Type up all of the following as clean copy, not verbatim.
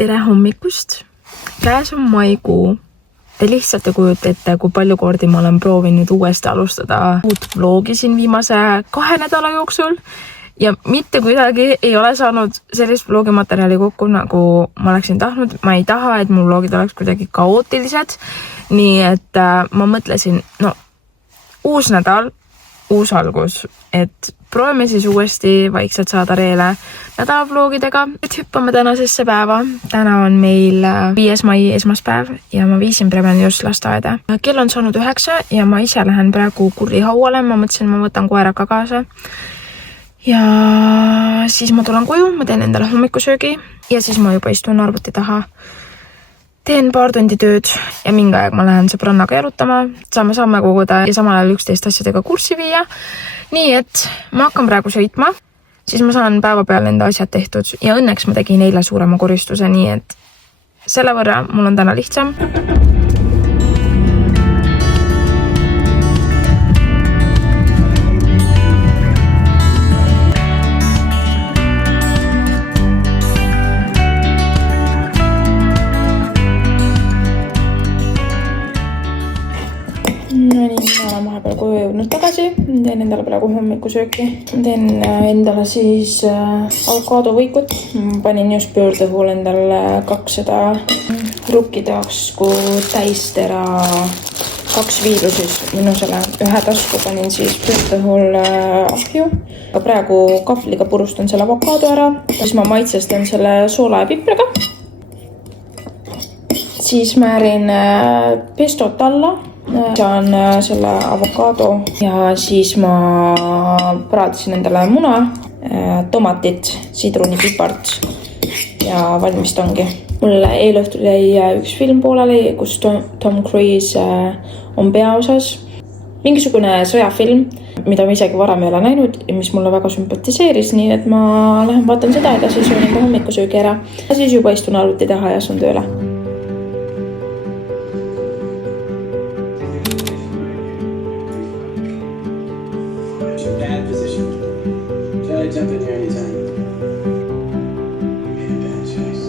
tere hommikust! Käes on maikuu. Te lihtsalt ei kujuta ette, kui palju kordi ma olen proovinud uuesti alustada uut vlogi siin viimase 2 nädala jooksul. Ja mitte kuidagi ei ole saanud sellist vlogimaterjali kokku, nagu ma oleksin tahtnud. Ma ei taha, et mu vlogid oleks kuidagi kaootilised. Nii et ma mõtlesin, uus nädal, uus algus, et proovime siis uuesti vaikselt saada reele nädalavlogidega. Et hüppame tänasesse päeva. Täna on meil 5. mai esmaspäev ja ma viisin Preveni just lasteaeda. Kell on saanud 9 ja ma ise lähen praegu kurrihauale. Ma mõtlesin, ma võtan koeraka kaasa. Ja siis ma tulen koju, ma teen endale hommikusöögi ja siis ma juba istun arvuti taha. Teen paar tundi tööd ja mingi aeg ma lähen sõbrannaga jalutama, saame samme koguda ja samal ajal 11 asjadega kurssi viia. Nii et ma hakkan praegu sõitma, siis ma saan päeva peal enda asjad tehtud ja õnneks ma tegin eile suurema koristuse, nii et selle võrra mul on täna lihtsam. Ma olen vahepeal koju jõudnud tagasi, teen endale praegu hommikusööki. Teen endale siis avokaadovõikut. Panin just pöördõhul endale 200 rukkidasku täistera 2 viilu siis minusele. 1 tasku panin siis pöördõhul ahju. Praegu kahvliga purustan selle avokaado ära. Siis ma maitsestan selle soola ja pipriga. Siis määrin pestot alla. Saan selle avokaado ja siis ma praadisin endale muna, tomatit, sidrunipipart ja valmist ongi. Mul eelõhtul jäi üks film pooleli, kus Tom Cruise on peaosas. Mingisugune sõjafilm, mida ma isegi varem ei ole näinud ja mis mulle väga sümpatiseeris, nii et ma lähen vaatan seda edasi, söön enda hommikusöögi ära. Ja siis juba istun arvuti taha ja asun tööle. Bad position. Try to jump in here anytime. You made a bad choice.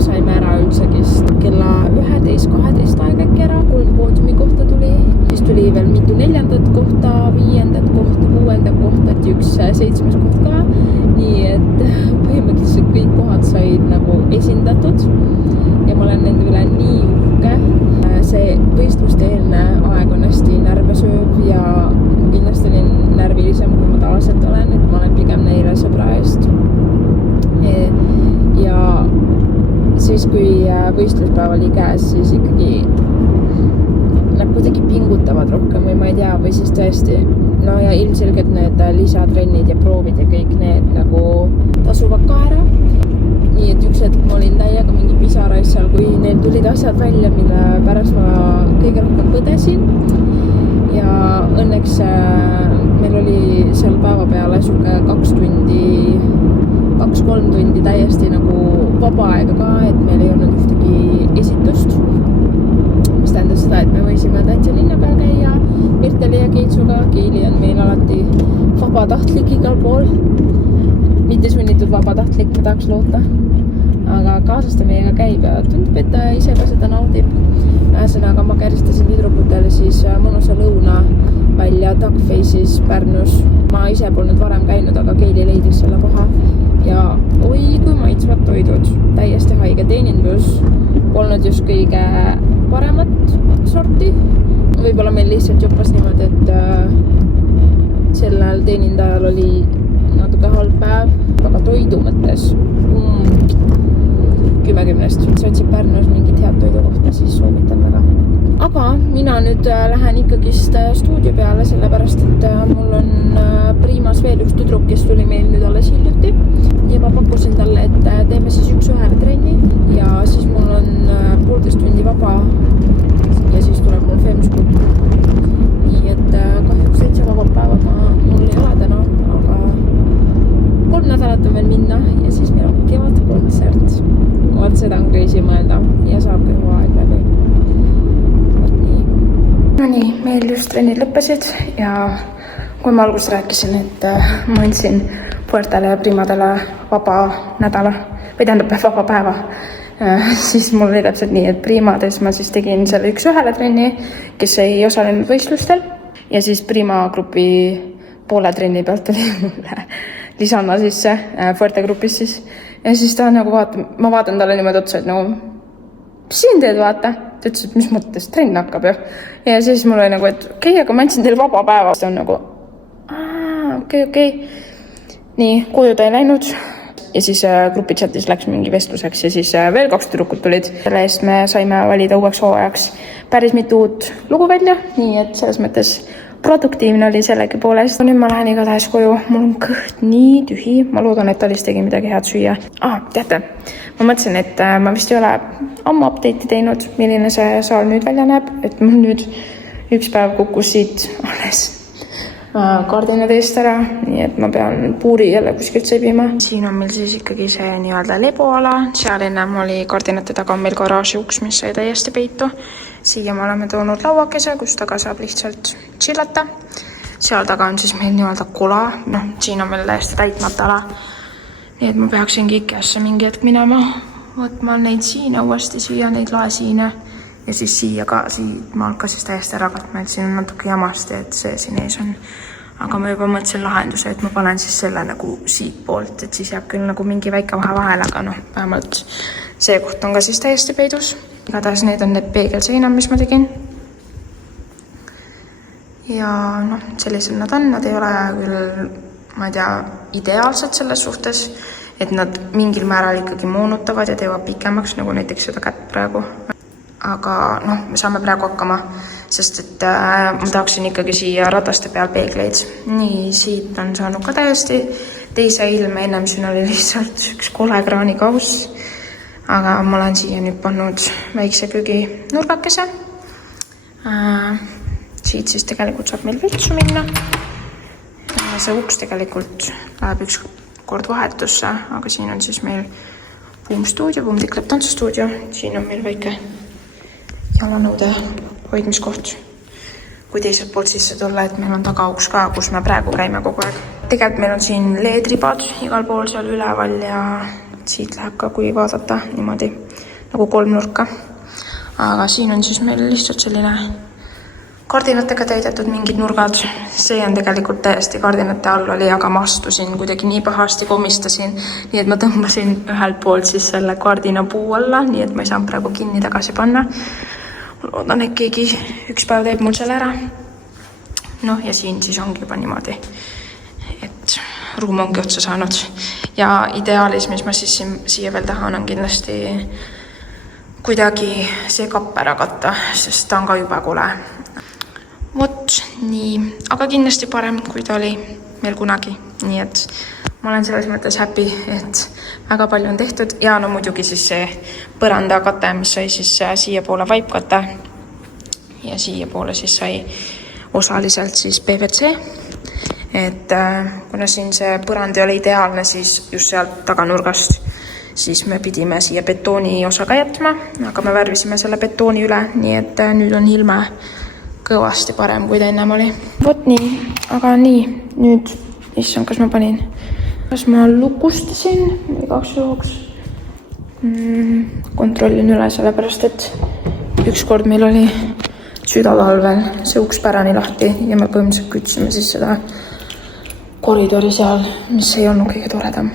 Saime ära üldsegist kella 11-12 aeg äkki ära, 3 poodiumi kohta tuli. Siis tuli veel mitu 4. kohta, 5. kohta, 6. kohta, et üks 7. koht ka. Nii et põhimõtteliselt kõik kohad said nagu esindatud ja ma olen nende üle nii uhke. See võistluste eelne aeg on hästi närvesööv ja ma kindlasti olin närvilisem, kui ma tavaliselt olen, et ma olen pigem neile sõbra eest. Ja siis kui võistluspäev oli käes, siis ikkagi nad kuidagi pingutavad rohkem või ma ei tea, või siis tõesti ja ilmselgelt need lisatrennid ja proovid ja kõik need nagu tasuvad ka ära. Nii et üks hetk ma olin täiega mingi pisarais seal, kui neil tulid asjad välja, mille pärast ma kõige rohkem põdesin. Ja õnneks meil oli seal päeva peale suke 2-3 tundi täiesti nagu vaba aega ka, et meil ei olnud ühtegi esitust. Mis tähendas seda, et me võisime täitsa linna peal käia Mirteli ja Keitsuga. Keili on meil alati vabatahtlik igal pool. Mitte sunnitud vabatahtlik, ma tahaks loota. Aga kaasaste meiega käib ja tundub, et ta ise ka seda naudib. Ühesõnaga ma käristasin tüdrukutele siis mõnusa lõuna välja Duckface'is Pärnus. Ma ise polnud varem käinud, aga Keili leidis selle koha. ja oi kui maitsvad toidud, täiesti haige teenindus, polnud just kõige paremat sorti. Võib-olla meil lihtsalt joppas niimoodi, et sellel teenindajal oli natuke halb päev, aga toidu mõttes 10/10. Sa otsid Pärnus mingit head toidu kohta, siis soovitan väga. Aga mina nüüd lähen ikkagist stuudio peale, sellepärast et mul on Primas veel üks tüdruk, kes tuli meil nüüd alles hiljuti ja ma pakkusin talle, et teeme siis 1-1 trenni ja siis mul on 1,5 tundi vaba ja siis tuleb mul Femskup. Nii et kahjuks täitsa vabab päeva mul ei ole täna, aga 3 nädalat on veel minna ja siis meil on kevadkontsert. Vaat seda on crazy mõelda ja saab küll hooaeg läbi. No nii, meil just trennid lõppesid ja kui ma alguses rääkisin, et ma andsin Puertale ja Primadele vaba nädala või tähendab vaba päeva, siis mul oli täpselt nii, et Primades ma siis tegin selle 1-1 trenni, kes ei osalenud võistlustel ja siis Prima grupi poole trenni pealt oli mulle lisana sisse Puerte grupis siis ja siis ta nagu ma vaatan talle niimoodi otsa, et nagu mis siin teed vaata? Ta ütles, et mis mõttes, trenn hakkab ju. Ja siis mul oli nagu, et okei, aga ma andsin teile vaba päeva. See on nagu, okei. Nii, koju ta ei läinud. Ja siis grupi chatis läks mingi vestluseks ja siis veel 2 tüdrukut tulid. Selle eest me saime valida uueks hooajaks päris mitu uut lugu välja. Nii, et selles mõttes produktiivne oli sellegi poolest. Nüüd ma lähen igatahes koju. Mul on kõht nii tühi. Ma loodan, et Alice tegi midagi head süüa. Teate, ma mõtlesin, et ma vist ei ole ammu update'i teinud, milline see saal nüüd välja näeb. Et mul nüüd üks päev kukkus siit alles kardinad eest ära, nii et ma pean puuri jälle kuskilt sebima. Siin on meil siis ikkagi see nii-öelda leboala. Seal ennem oli kardinate taga on meil garaaži uks, mis sai täiesti peitu. Siia me oleme toonud lauakese, kus taga saab lihtsalt chillata. Seal taga on siis meil nii-öelda kola. Siin on meil täiesti täitmata ala. Nii et ma peaksingi Ikeasse mingi hetk minema, võtma neid siine uuesti siia, neid laesiine ja siis siia ka, siit ma hakka siis täiesti ära katma, et siin on natuke jamasti, et see siin ees on. Aga ma juba mõtlesin lahenduse, et ma panen siis selle nagu siit poolt, et siis jääb küll nagu mingi väike vahe vahel, aga vähemalt see koht on ka siis täiesti peidus. Igatahes need on need peegelseinad, mis ma tegin. Ja sellised nad on, nad ei ole küll ma ei tea, ideaalselt selles suhtes, et nad mingil määral ikkagi moonutavad ja teevad pikemaks, nagu näiteks seda kätt praegu. Aga me saame praegu hakkama, sest et ma tahaksin ikkagi siia rataste peal peegleid. Nii, siit on saanud ka täiesti teise ilme, ennem siin oli lihtsalt üks kole kraanikaus. Aga ma olen siia nüüd pannud väikse köögi nurgakese. Siit siis tegelikult saab meil vitsu minna. See uks tegelikult läheb üks kord vahetusse, aga siin on siis meil Boom-stuudio, Boom-tikleb tantsustuudio. Siin on meil väike jalanõude hoidmiskoht. Kui teiselt poolt sisse tulla, et meil on tagauks ka, kus me praegu käime kogu aeg. Tegelikult meil on siin leedribad igal pool seal üleval ja siit läheb ka, kui vaadata niimoodi nagu 3 nurka. Aga siin on siis meil lihtsalt selline kardinatega täidetud mingid nurgad. See on tegelikult täiesti kardinate all oli, aga ma astusin kuidagi nii pahasti, komistasin. Nii et ma tõmbasin ühelt poolt siis selle kardina puu alla, nii et ma ei saanud praegu kinni tagasi panna. Loodan, et keegi üks päev teeb mul selle ära. Ja siin siis ongi juba niimoodi, et ruum ongi otsa saanud. Ja ideaalis, mis ma siis siia veel tahan, on kindlasti kuidagi see kapp ära katta, sest ta on ka juba kole. Vot nii, aga kindlasti parem, kui ta oli meil kunagi. Nii et ma olen selles mõttes happy, et väga palju on tehtud. Ja muidugi siis see põrandakate, mis sai siis siia poole vaipkate ja siia poole siis sai osaliselt siis PVC. Et kuna siin see põrand ei ole ideaalne, siis just sealt taganurgast siis me pidime siia betooni osa ka jätma, aga me värvisime selle betooni üle, nii et nüüd on ilme kõvasti parem, kui ta ennem oli. Vot nii, aga nii, nüüd, issand, kas ma panin? Kas ma lukustasin? Igaks juhuks kontrollin üle, sellepärast, et ükskord meil oli südavalvel see uks pärani lahti ja me põhimõtteliselt kütsime siis seda koridori seal, mis ei olnud kõige toredam.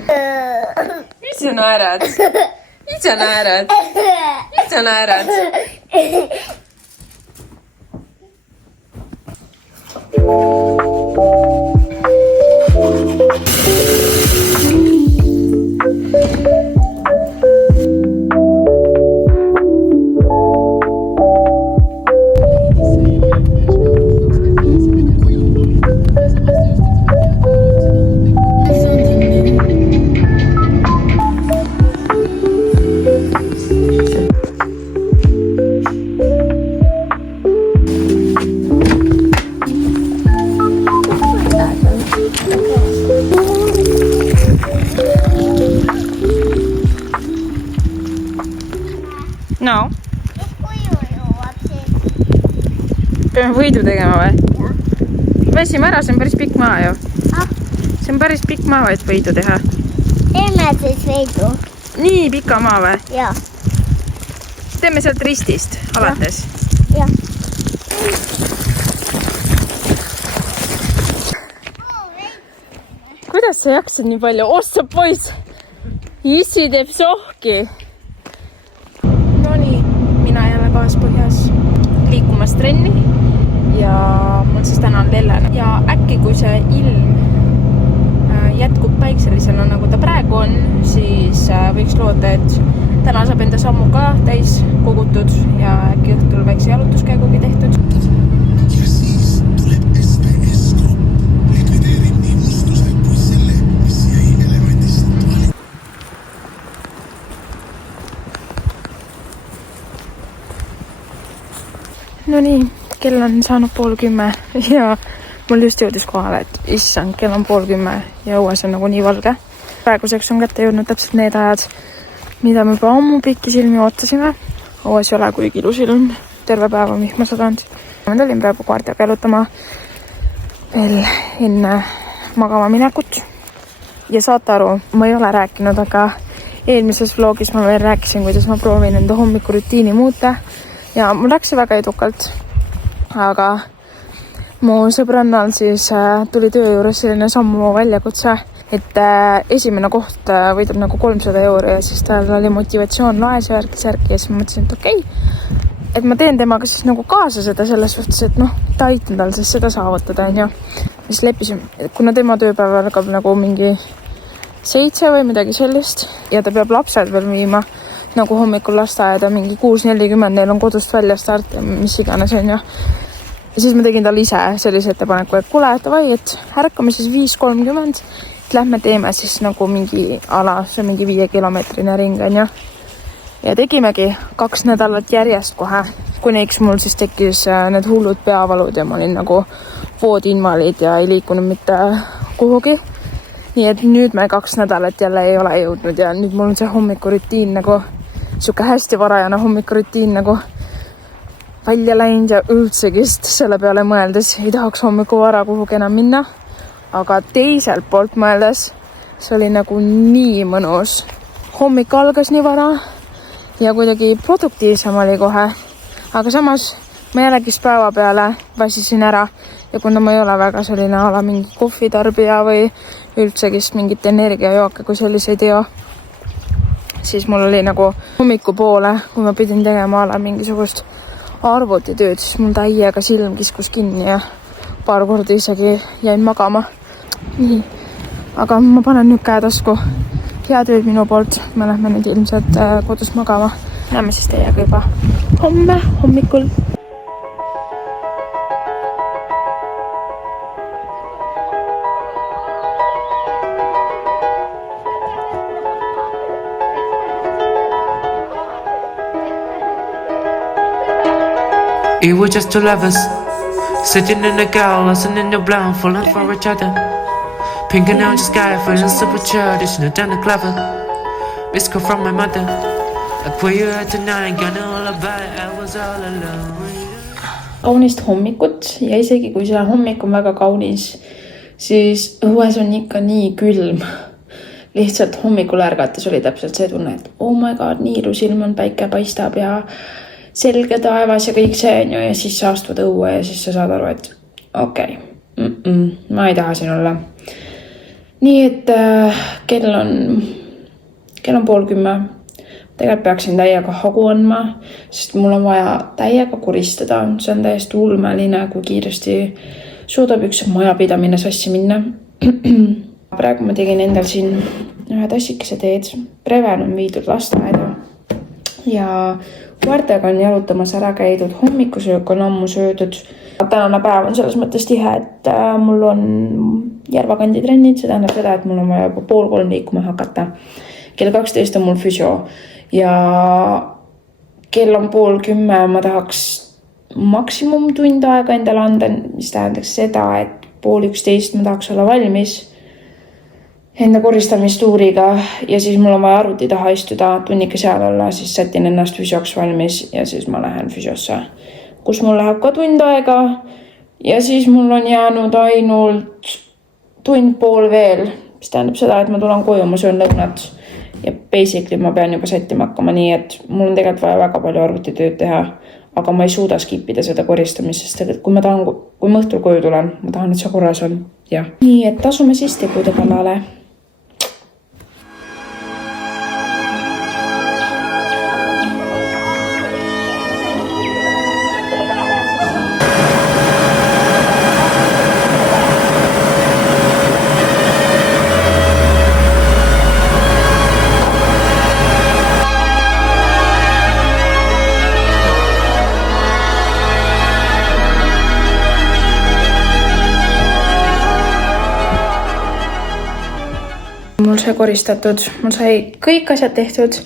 Miks sa naerad? Miks sa naerad? Miks sa naerad? No. Peame võidu tegema või? Võtsime ära, see on päris pikk maa ju. See on päris pikk maa, et võidu teha. Teeme siis võidu. Nii pika maa või? Jah. Teeme sealt ristist alates. Jah. Kuidas sa jaksad nii palju? Ossa poiss! Issi teeb sohki. Nonii, mina jälle Kaaspõhjas liikumas trenni ja mul siis täna on lellene. Ja äkki kui see ilm jätkub päikselisena nagu ta praegu on, siis võiks loota, et täna saab enda sammu ka täis kogutud ja äkki õhtul väikse jalutuskäigugi tehtud. No nii, kell on saanud 9:30 ja mul just jõudis kohale, et issand, kell on 9:30 ja õues on nagu nii valge. Praeguseks on kätte jõudnud täpselt need ajad, mida me juba ammu pikki silmi ootasime. Õues ei ole kuigi ilus ilm, terve päeva vihma sadanud. Ma tulin praegu koertega jalutama veel enne magama minekut. Ja saate aru, ma ei ole rääkinud, aga eelmises vlogis ma veel rääkisin, kuidas ma proovin enda hommikurutiini muuta. Ja mul läks see väga edukalt, aga mu sõbrannal siis tuli töö juures selline sammu väljakutse, et esimene koht võidab nagu 300 € ja siis tal oli motivatsioon laes ja särki ja siis ma mõtlesin, et okei, et ma teen temaga siis nagu kaasa seda selles suhtes, et noh, ta aitan tal siis seda saavutada, on ju. Siis leppisin, kuna tema tööpäev algab nagu mingi 7 või midagi sellist ja ta peab lapsed veel viima, nagu hommikul lasteaeda mingi 6:40, neil on kodust välja start ja mis iganes on ju. Ja siis ma tegin talle ise sellise ettepaneku, et kuule, davai, et ärkame siis 5:30, et lähme teeme siis nagu mingi ala, see on mingi 5-kilomeetrine ring on ju. Ja tegimegi 2 nädalat järjest kohe, kuniks mul siis tekkis need hullud peavalud ja ma olin nagu voodiinvaliid ja ei liikunud mitte kuhugi. Nii et nüüd me 2 nädalat jälle ei ole jõudnud ja nüüd mul on see hommikurutiin nagu siuke hästi varajane hommikurutiin nagu välja läinud ja üldsegist selle peale mõeldes ei tahaks hommiku vara kuhugi enam minna. Aga teiselt poolt mõeldes see oli nagu nii mõnus. Hommik algas nii vara ja kuidagi produktiivsem oli kohe. Aga samas ma jällegi päeva peale väsisin ära ja kuna ma ei ole väga selline ala mingi kohvitarbija või üldsegist mingit energiajooke kui selliseid ei ole, siis mul oli nagu hommikupoole, kui ma pidin tegema ala mingisugust arvutitööd, siis mul täiega silm kiskus kinni ja paar korda isegi jäin magama. Nii, aga ma panen nüüd käe tasku. Head ööd minu poolt, me lähme nüüd ilmselt kodus magama. Näeme siis teiega juba homme hommikul. We were just two lovers, sitting in a gal, listening to blind, falling for each other. Pink and orange sky, feeling super childish, no down the clever. This call from my mother, like where you at tonight, got no lullaby, I was all alone. Kaunist hommikut ja isegi kui see hommik on väga kaunis, siis õues on ikka nii külm. Lihtsalt hommikul ärgates oli täpselt see tunne, et oh my god, nii ilus ilm on, päike paistab ja selge taevas ja kõik see on ju ja siis sa astud õue ja siis sa saad aru, et okei, ma ei taha siin olla. Nii et kell kell on 9:30. Tegelikult peaksin täiega hagu andma, sest mul on vaja täiega koristada. See on täiesti ulmeline, kui kiiresti suudab üks majapidamine sassi minna. Praegu ma tegin endal siin ühe tassikese teed. Preven on viidud lasteaeda ja koertega on jalutamas ära käidud, hommikusöök on ammu söödud. Tänane päev on selles mõttes tihe, et mul on Järvakandi trennid, see tähendab seda, et mul on vaja juba 2:30 liikuma hakata. Kell 12 on mul füsio ja kell on 9:30, ma tahaks maksimum tund aega endale anda, mis tähendaks seda, et 10:30 ma tahaks olla valmis enda koristamistuuriga ja siis mul on vaja arvuti taha istuda, tunnike seal olla, siis sätin ennast füsioks valmis ja siis ma lähen füsiosse, kus mul läheb ka tund aega ja siis mul on jäänud ainult tund pool veel, mis tähendab seda, et ma tulen koju, ma söön lõunat ja basically ma pean juba sättima hakkama, nii et mul on tegelikult vaja väga palju arvutitööd teha, aga ma ei suuda skipida seda koristamist, sest et kui ma õhtul koju tulen, ma tahan, et see korras on. Ja. Nii et asume siis tegude kallale. Mul sai koristatud, mul sai kõik asjad tehtud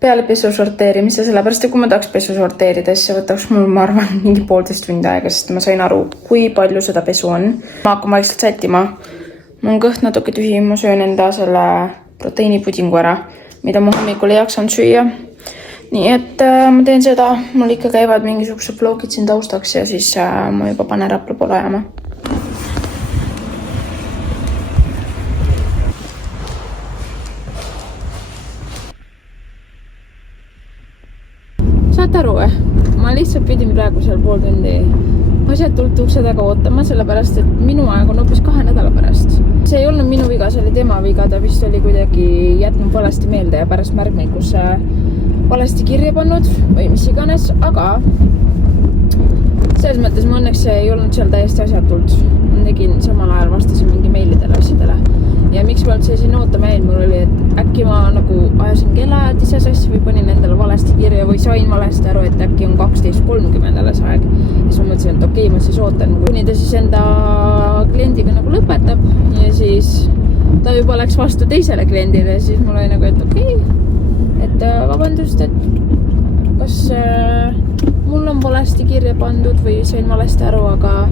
peale pesu sorteerimise, sellepärast, et kui ma tahaks pesu sorteerida, siis see võtaks mul, ma arvan, mingi 1,5 tundi aega, sest ma sain aru, kui palju seda pesu on. Ma hakkan vaikselt sättima. Mul on kõht natuke tühi, ma söön enda selle proteiinipudingu ära, mida ma hommikul ei jaksanud süüa. Nii et ma teen seda, mul ikka käivad mingisugused vlogid siin taustaks ja siis ma juba panen Rapla poole ajama. Saate aru, ma lihtsalt pidin praegu seal 0,5 tundi asjatult ukse taga ootama, sellepärast, et minu aeg on hoopis 2 nädala pärast. See ei olnud minu viga, see oli tema viga, ta vist oli kuidagi jätnud valesti meelde ja pärast märkmikusse valesti kirja pannud või mis iganes, aga selles mõttes ma õnneks ei olnud seal täiesti asjatult. Ma tegin samal ajal vastasin mingi meilidele asjadele. Ja miks ma üldse siin ootama jäin, mul oli, et äkki ma nagu ajasin kellaajad ise sassi või panin endale valesti kirja või sain valesti aru, et äkki on 12:30 alles aeg. Ja siis ma mõtlesin, et okei, ma siis ootan, kuni ta siis enda kliendiga nagu lõpetab ja siis ta juba läks vastu teisele kliendile ja siis mul oli nagu, et okei, et vabandust, et kas mul on valesti kirja pandud või sain valesti aru, aga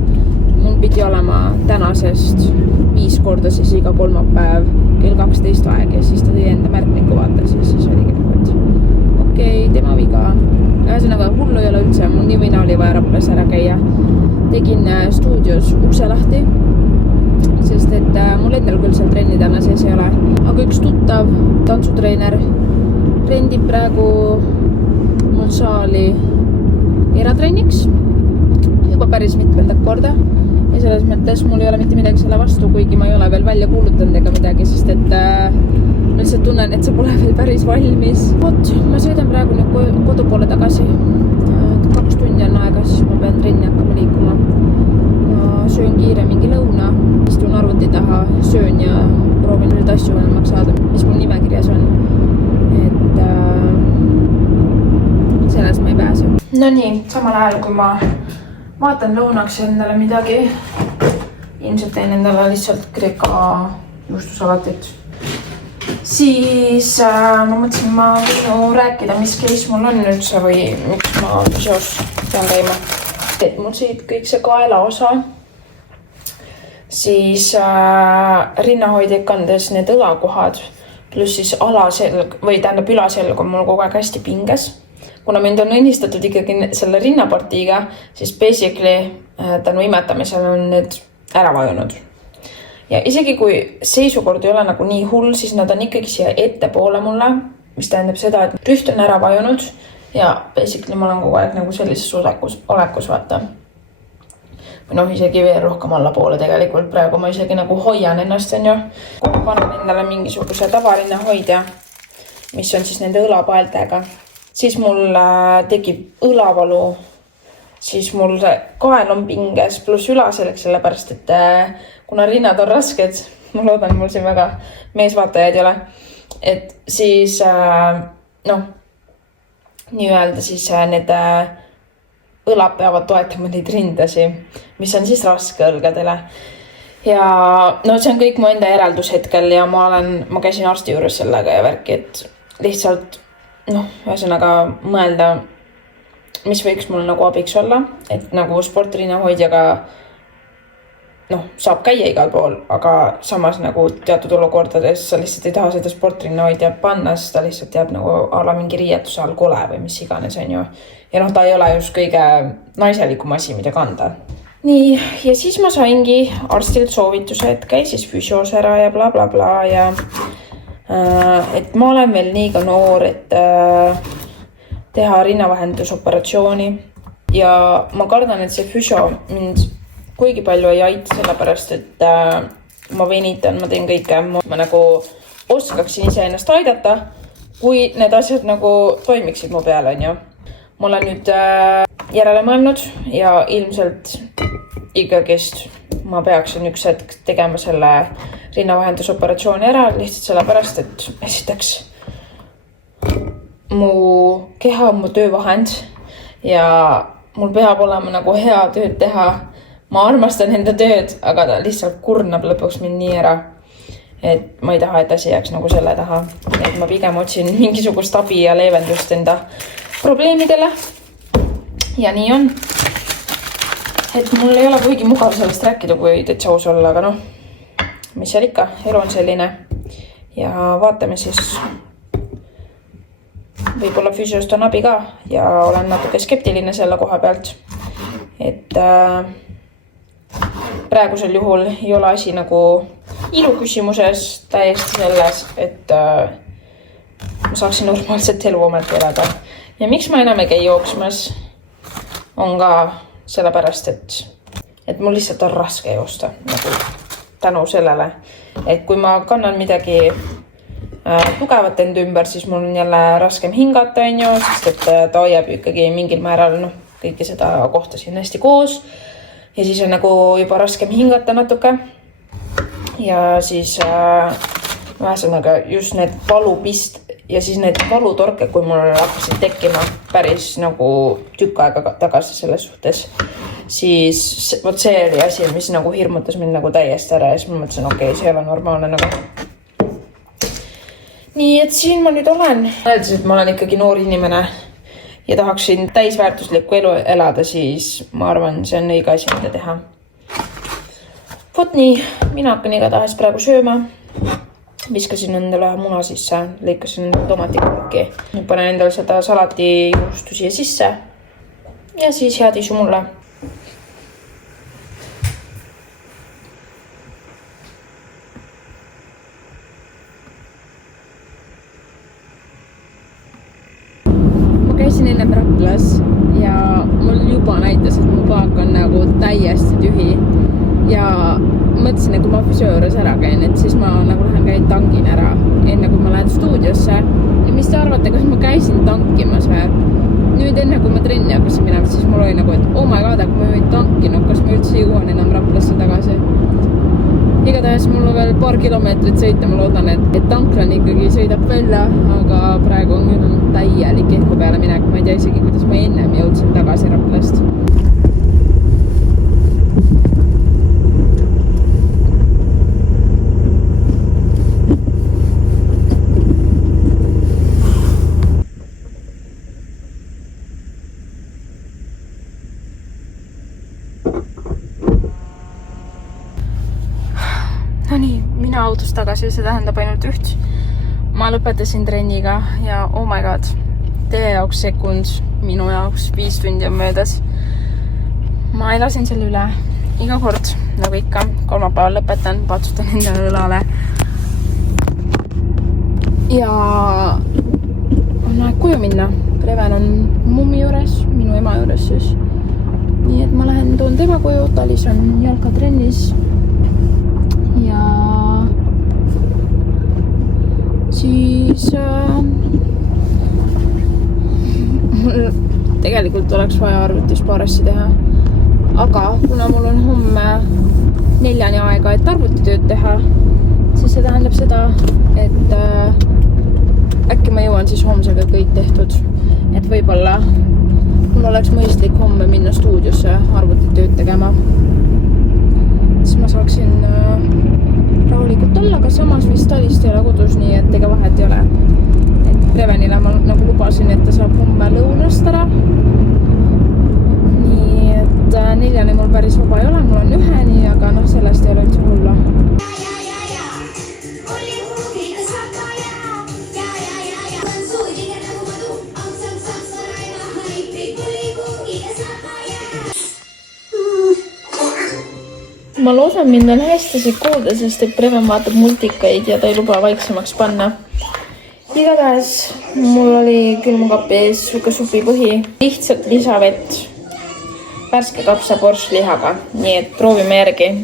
mul pidi olema tänasest 5 korda siis iga kolmapäev kell 12 aeg ja siis ta tõi enda märkmiku vaatas ja siis oligi nagu, et okei, tema viga. Ühesõnaga, hullu ei ole üldse, mul nii või naa oli vaja Raplas ära käia. Tegin stuudios ukse lahti, sest et mul endal küll seal trenni täna sees ei ole. Aga üks tuttav tantsutreener rendib praegu mul saali eratrenniks juba päris mitmendat korda. Ja selles mõttes mul ei ole mitte midagi selle vastu, kuigi ma ei ole veel välja kuulutanud ega midagi, sest et ma lihtsalt tunnen, et see pole veel päris valmis. Vot, ma sõidan praegu nüüd kodu poole tagasi. 2 tundi on aega, siis ma pean trenni hakkama liikuma. Ma söön kiire mingi lõuna, istun arvuti taha, söön ja proovin nüüd asju vähemaks saada, mis mul nimekirjas on. Et selles ma ei pääse. No nii, samal ajal kui ma vaatan lõunaks endale midagi. Ilmselt teen endale lihtsalt kreeka juustusalatit. Siis ma mõtlesin, ma võin rääkida, mis case mul on üldse või miks ma seos pean käima. Et mul siit kõik see kaela osa. Siis rinnahoidjad kandes need õlakohad pluss siis alaselg või tähendab ülaselg on mul kogu aeg hästi pinges. Kuna mind on õnnistatud ikkagi selle rinnapartiiga, siis basically tänu imetamisel on need ära vajunud. Ja isegi kui seisukord ei ole nagu nii hull, siis nad on ikkagi siia ettepoole mulle, mis tähendab seda, et rüht on ära vajunud ja basically ma olen kogu aeg nagu sellises olekus vaata. Või noh, isegi veel rohkem allapoole tegelikult praegu ma isegi nagu hoian ennast, on ju. Kui ma panen endale mingisuguse tavarinna hoidja, mis on siis nende õlapaeltega. Siis mul tekib õlavalu, siis mul kael on pinges pluss ülaselleks, sellepärast, et kuna rinnad on rasked, ma loodan, mul siin väga meesvaatajaid ei ole, et siis nii-öelda siis need õlad peavad toetama neid rindasi, mis on siis raske õlgadele. Ja no see on kõik mu enda järeldus hetkel ja ma käisin arsti juures sellega ja värki, et lihtsalt ühesõnaga mõelda, mis võiks mul nagu abiks olla, et nagu sportrinnahoidjaga saab käia igal pool, aga samas nagu teatud olukordades sa lihtsalt ei taha seda sportrinnahoidja panna, sest ta lihtsalt jääb nagu alla mingi riietuse all kole või mis iganes on ju. Ja ta ei ole just kõige naiselikum asi, mida kanda. Nii, ja siis ma saingi arstilt soovituse, et käi siis füsios ära ja bla bla bla ja et ma olen veel nii ka noor, et teha rinnavahendusoperatsiooni ja ma kardan, et see füsio mind kuigi palju ei aita, sellepärast, et ma venitan, ma teen kõike, ma nagu oskaksin ise ennast aidata, kui need asjad nagu toimiksid mu peal, on ju. Ma olen nüüd järele mõelnud ja ilmselt ikkagist ma peaksin üks hetk tegema selle rinnavahendusoperatsiooni ära, lihtsalt sellepärast, et esiteks mu keha on mu töövahend ja mul peab olema nagu hea tööd teha. Ma armastan enda tööd, aga ta lihtsalt kurnab lõpuks mind nii ära, et ma ei taha, et asi jääks nagu selle taha. Et ma pigem otsin mingisugust abi ja leevendust enda probleemidele. Ja nii on. Et mul ei ole kuigi mugav sellest rääkida, kui täitsa aus olla, aga mis seal ikka, elu on selline. Ja vaatame siis, võib-olla füsiost on abi ka ja olen natuke skeptiline selle koha pealt, et praegusel juhul ei ole asi nagu ilu küsimuses täiesti selles, et ma saaksin normaalselt elu omalt elada. Ja miks ma enam ei käi jooksmas, on ka sellepärast, et mul lihtsalt on raske joosta nagu tänu sellele. Et kui ma kannan midagi tugevat enda ümber, siis mul on jälle raskem hingata, on ju, sest et ta hoiab ikkagi mingil määral kõike seda kohta siin hästi koos. Ja siis on nagu juba raskem hingata natuke. Ja siis ühesõnaga just need valupist ja siis need valutorked, kui mul hakkasid tekkima päris nagu tükk aega tagasi selles suhtes, siis vot see oli asi, mis nagu hirmutas mind nagu täiesti ära ja siis ma mõtlesin, okei, see ei ole normaalne nagu. Nii, et siin ma nüüd olen. Öeldes, et ma olen ikkagi noor inimene ja tahaksin täisväärtuslikku elu elada, siis ma arvan, see on õige asi, mida teha. Vot nii, mina hakkan igatahes praegu sööma. Viskasin endale muna sisse, lõikasin tomatikukki. Nüüd panen endale seda salati juustu siia sisse ja siis head isu mulle. Käisin enne Raplas ja mul juba näitas, et mu paak on nagu täiesti tühi ja mõtlesin, et kui ma füsio juures ära käin, et siis ma nagu käin tangin ära enne kui ma lähen stuudiosse ja mis te arvate, kas ma käisin tankimas või? Nüüd enne kui ma trenni hakkasin minema, siis mul oli nagu, et oh my god, kui ma võin tankinud, kas ma üldse jõuan enam Raplasse tagasi? Igatahes mul on veel paar kilomeetrit sõita, ma loodan, et tanklan ikkagi sõidab välja, aga praegu on küll täielik ehku peale minek. Ma ei tea isegi, kuidas ma ennem jõudsin tagasi Raplast. No nii, mina autost tagasi, see tähendab ainult üht. Ma lõpetasin trenniga ja oh my god, teie jaoks sekund, minu jaoks 5 tundi on möödas. Ma elasin selle üle iga kord, nagu ikka, kolmapäeval lõpetan, patsutan endale õlale. Ja on aeg koju minna. Preven on mummi juures, minu ema juures siis. Nii et ma lähen toon tema koju, Talis on jalkatrennis. Ja siis mul tegelikult oleks vaja arvutis paar asja teha. Aga kuna mul on homme 4-ni aega, et arvutitööd teha, siis see tähendab seda, et äkki ma jõuan siis homsega kõik tehtud. Et võib-olla mul oleks mõistlik homme minna stuudiosse arvutitööd tegema. Siis ma saaksin rahulikult olla, aga samas vist Talist ei ole kodus, nii et ega vahet ei ole. Et Prevenile ma nagu lubasin, et ta saab homme lõunast ära. Nii et 4-ni mul päris vaba ei ole, mul on 1-ni, aga noh, sellest ei ole üldse hulla. Ma loodan, mind on hästi siit kuulda, sest et Preven vaatab multikaid ja ta ei luba vaiksemaks panna. Igatahes mul oli külmkapis suke supipõhi, lihtsalt lisavett, värske kapsa borslihaga, nii et proovime järgi.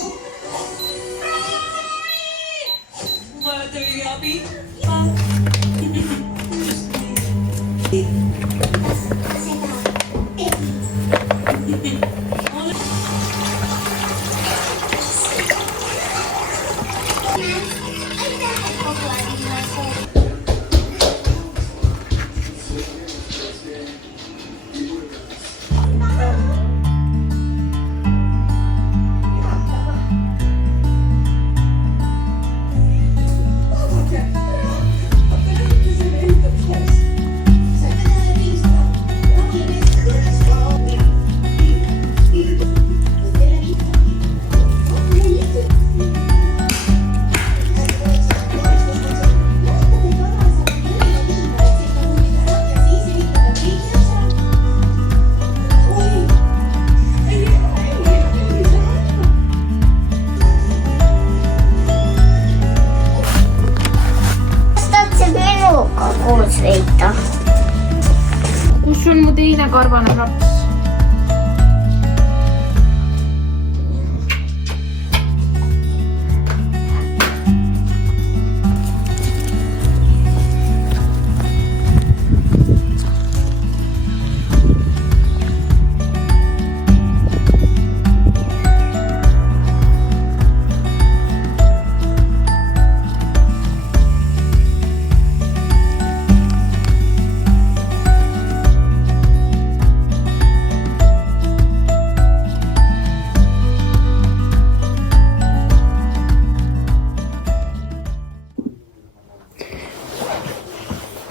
Kus on mu teine karvane laps?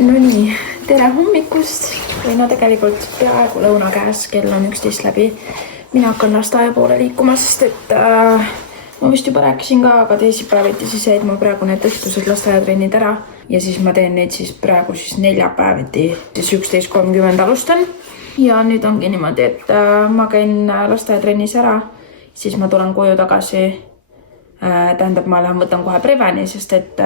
No nii, tere hommikust või no tegelikult peaaegu lõuna käes, kell on 11 läbi. Mina hakkan lasteaia poole liikuma, sest et ma vist juba rääkisin ka, aga teisipäeviti siis jäid mul praegu need õhtused lasteaiatrennid ära ja siis ma teen neid siis praegu siis neljapäeviti, siis 11.30 alustan. Ja nüüd ongi niimoodi, et ma käin lasteaiatrennis ära, siis ma tulen koju tagasi. Tähendab, ma lähen võtan kohe Preveni, sest et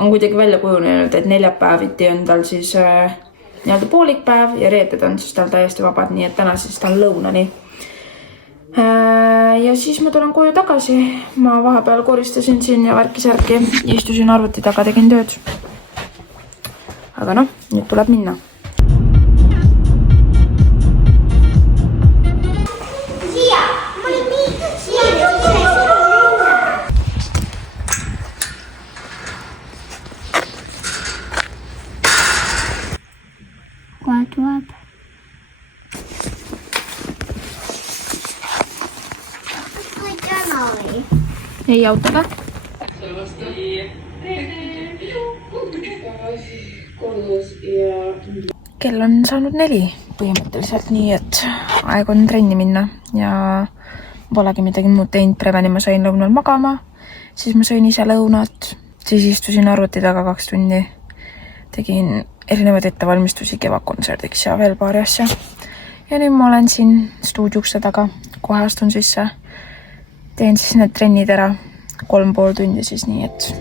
on kuidagi välja kujunenud, et neljapäeviti on tal siis nii-öelda poolik päev ja reeded on siis tal täiesti vabad, nii et täna siis ta on lõunani. Ja siis ma tulen koju tagasi. Ma vahepeal koristasin siin ja värki-särki, istusin arvuti taga, tegin tööd. Aga noh, nüüd tuleb minna. Kohe tuleb. Kui täna oli? Ei autoga. Kell on saanud 4 põhimõtteliselt, nii et aeg on trenni minna ja polegi midagi muud teinud. Preveni ma sain lõunal magama, siis ma sõin ise lõunat, siis istusin arvuti taga 2 tundi. Tegin erinevaid ettevalmistusi kevadkontserdiks ja veel paari asja. Ja nüüd ma olen siin stuudiukse taga, kohe astun sisse. Teen siis need trennid ära 3,5 tundi siis, nii et...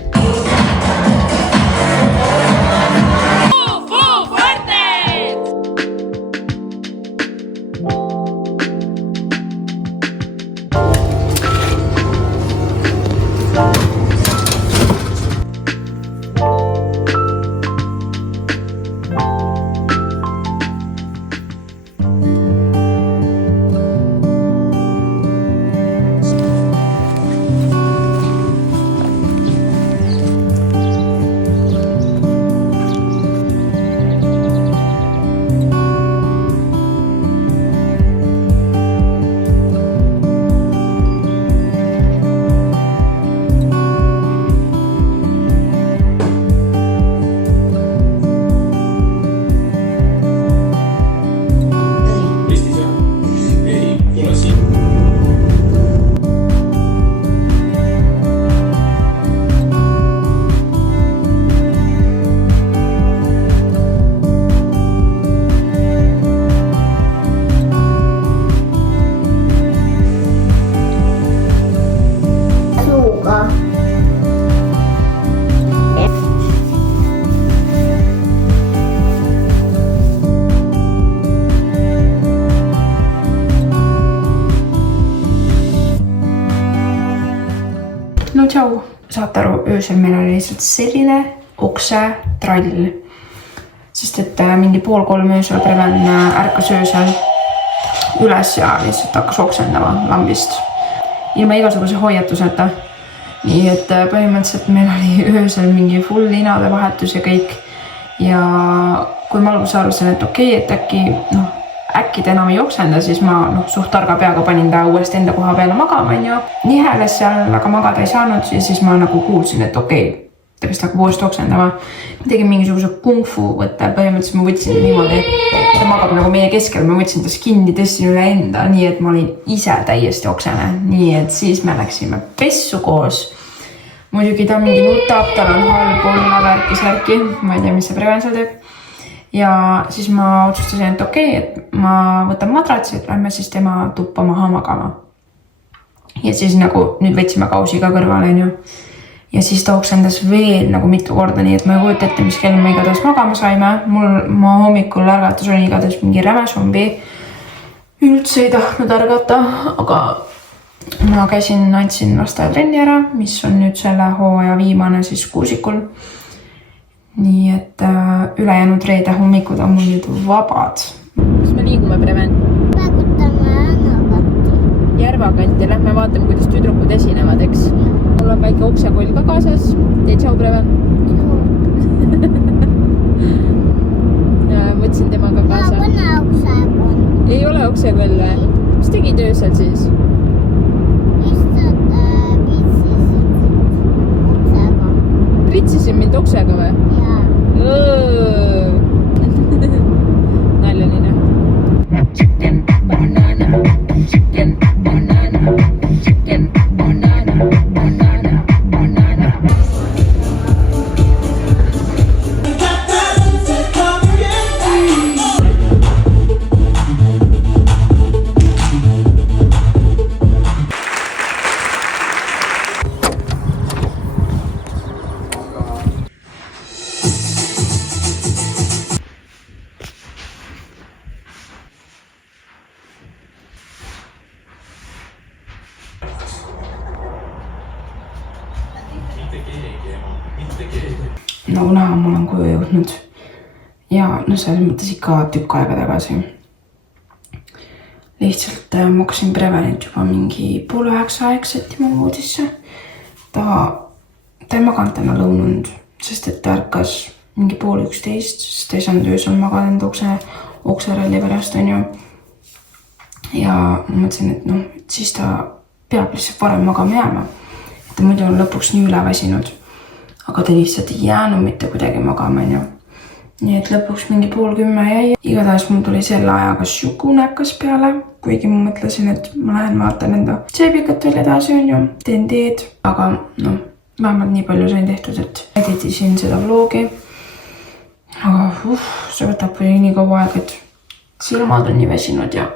tšau. Saate aru, öösel meil oli lihtsalt selline oksetrall. Sest et mingi 2:30 öösel Preven ärkas öösel üles ja lihtsalt hakkas oksendama lambist. Ilma igasuguse hoiatuseta. Nii et põhimõtteliselt meil oli öösel mingi full linade vahetus ja kõik. Ja kui ma alguses arvasin, et okei, et äkki ta enam ei oksenda, siis ma suht targa peaga panin ta uuesti enda koha peale magama, on ju. Niheles seal, aga magada ei saanud ja siis ma nagu kuulsin, et okei, ta vist hakkab uuesti oksendama. Ma tegin mingisuguse kung-fu võtte, põhimõtteliselt ma võtsin niimoodi, ta magab nagu meie keskel, ma võtsin ta skinni, tõstin üle enda, nii et ma olin ise täiesti oksene. Nii et siis me läksime pessu koos. Muidugi ta mingi nutab, tal on halb olla värki, ma ei tea, mis see Preven seal teeb. Ja siis ma otsustasin, et okei, et ma võtan madratsi, et lähme siis tema tuppa maha magama. Ja siis nagu nüüd võtsime kausi ka kõrvale, on ju. Ja siis ta oksendas veel nagu mitu korda, nii et ma ei kujuta ette, mis kell me igatahes magama saime. Ma hommikul ärgatus oli igatahes mingi rämesumbi. Üldse ei tahtnud ärgata, aga ma andsin lasteaiatrenni ära, mis on nüüd selle hooaja viimane siis kuusikul. Nii et ülejäänud reede hommikud on mul nüüd vabad. Kas me liigume, Preven? Paigutame Järvakanti. Järvakanti, lähme vaatame, kuidas tüdrukud esinevad, eks? Mul on väike oksekoll ka kaasas. Tee tšau, Preven. Võtsin temaga kaasa. Pane oksekoll. Ei ole oksekoll või? Mis tegid öösel siis? Lihtsalt pitsisid oksega. Pritsisin mind oksega või? Jaa. Naljaline. Chicken banana, chicken banana, chicken banana, banana, banana. Nagu näha, mul on koju jõudnud ja selles mõttes ikka tükk aega tagasi. Lihtsalt ma hakkasin Prevenit juba mingi 8:30 aeg sättima voodisse. Ta ei maganud täna lõununud, sest et ta ärkas mingi 10:30, sest ta ei saanud öösel magada enda okseralli pärast, on ju. Ja ma mõtlesin, et siis ta peab lihtsalt varem magama jääma. Ta muidu on lõpuks nii üleväsinud. Aga ta lihtsalt ei jäänud mitte kuidagi magama, on ju. Nii et lõpuks mingi 9:30 jäi. Igatahes mul tuli selle ajaga Šuku näkkas peale, kuigi ma mõtlesin, et ma lähen vaatan enda seebikat veel edasi, on ju. Teen teed, aga vähemalt nii palju sain tehtud, et editisin seda vlogi. Aga see võtab nii kaua aega, et silmad on nii väsinud ja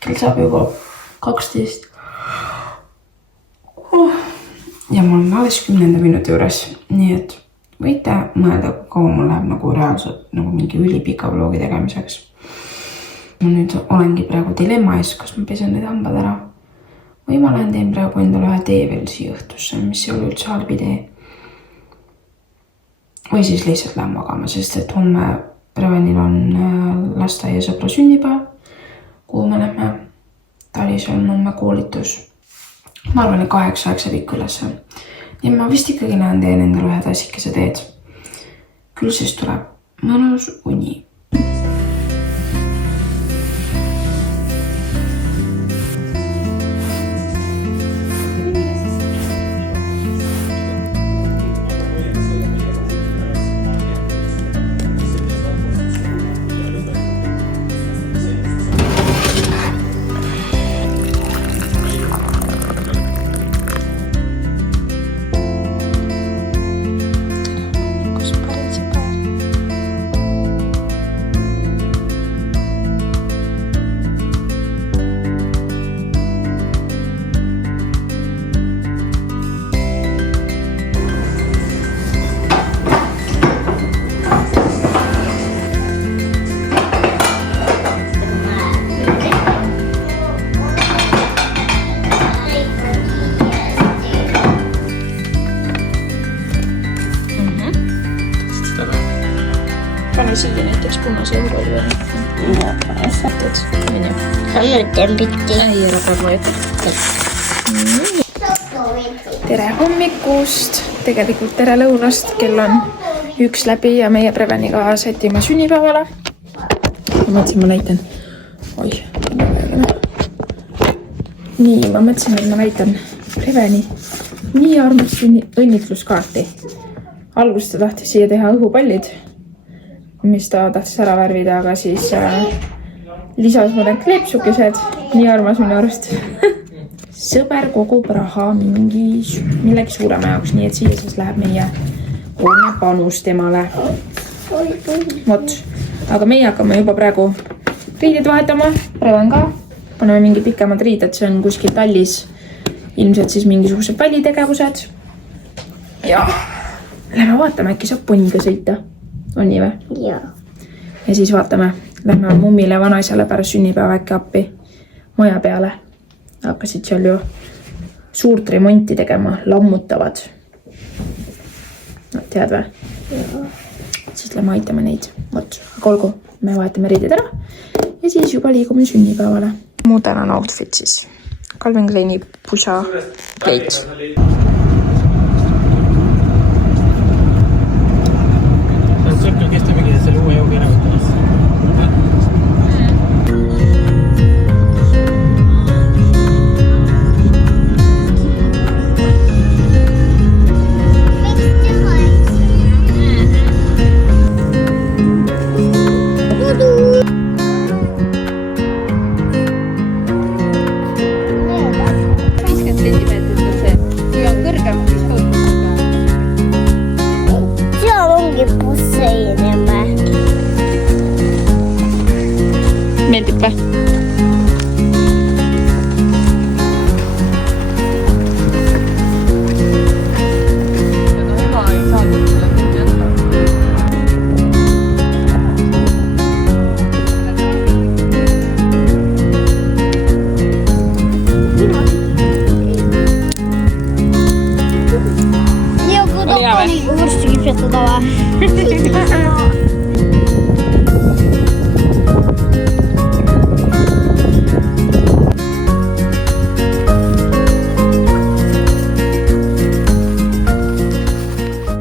kell saab juba 12. Ja ma olen alles 10. minuti juures, nii et võite mõelda, kui kaua mul läheb nagu reaalselt nagu mingi ülipika vlogi tegemiseks. Ma nüüd olengi praegu dilemma ees, kas ma pesen need hambad ära või ma lähen teen praegu endale ühe tee veel siia õhtusse, mis ei ole üldse halb idee. Või siis lihtsalt lähen magama, sest et homme Prevenil on lasteaia sõbra sünnipäev, kuhu me lähme. Talis on homme koolitus. Ma arvan, et 8 aeg saab ikka üles. Ja ma vist ikkagi lähen teen endale ühe tassikese teed. Küll siis tuleb mõnus uni. Samuti on pikki. ei ära praegu ette. tere hommikust, tegelikult tere lõunast, kell on 1 läbi ja meie Preveniga sätime sünnipäevale. Ma mõtlesin, ma näitan. Oih, nii, ma mõtlesin, et ma näitan Preveni nii armast õnnitluskaarti. Alguses ta tahtis siia teha õhupallid, mis ta tahtis ära värvida, aga siis lisas mõned kleepsukesed. Nii armas minu arust. Sõber kogub raha millegi suurema jaoks, nii et siia siis läheb meie hoone panus temale. Vot, aga meie hakkame juba praegu riided vahetama. Preven ka. Paneme mingi pikemad riided, see on kuskil tallis. Ilmselt siis mingisugused välitegevused. Ja lähme vaatame, äkki saab poniga sõita. On nii või? Jaa. Ja siis vaatame. Lähme mummile vanaisale pärast sünnipäeva äkki appi maja peale. Hakkasid seal ju suurt remonti tegema, lammutavad. No, tead või? Jaa. Siis lähme aitame neid. Vot, aga olgu, me vahetame riided ära ja siis juba liigume sünnipäevale. Mu tänane outfit siis. Calvin Kleini pusa kleit. Sõltub, kes ta mingi selle uue joogi ära võtmas. Seal ongi busseirime. Meeldib või? Joku toppa niinku hurssukipsettä vaan.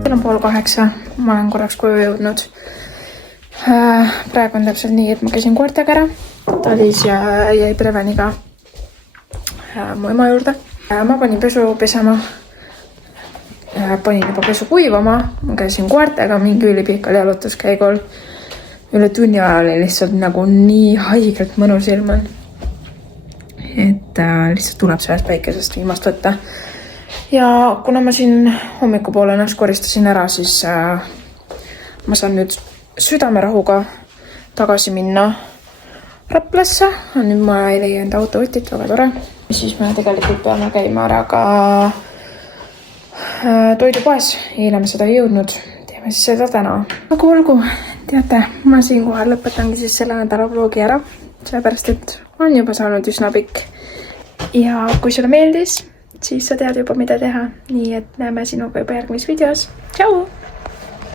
Kell on 7:30, ma olen korraks koju jõudnud. Praegu on täpselt nii, et ma käisin koertega ära. Talis ja jäi Preveniga mu ema juurde. Ma panin pesu pesema. Panin juba pesu kuivama. Ma käisin koertega mingi ülipikal jalutuskäigul. Üle tunni ajal oli lihtsalt nagu nii haigelt mõnus ilm on. Et lihtsalt tuleb sellest päikesest viimast võtta. Ja kuna ma siin hommikupoole ennast koristasin ära, siis ma saan nüüd südamerahuga tagasi minna Raplasse. Nüüd ma ei leia enda autovõtit, väga tore. Siis me tegelikult peame käima ära ka toidupoes. Eile me seda ei jõudnud. Teeme siis seda täna. Aga olgu, teate, ma siinkohal lõpetangi siis selle nädala vlogi ära. Sellepärast, et on juba saanud üsna pikk. Ja kui sulle meeldis, siis sa tead juba, mida teha. Nii et näeme sinuga juba järgmises videos. Tšau!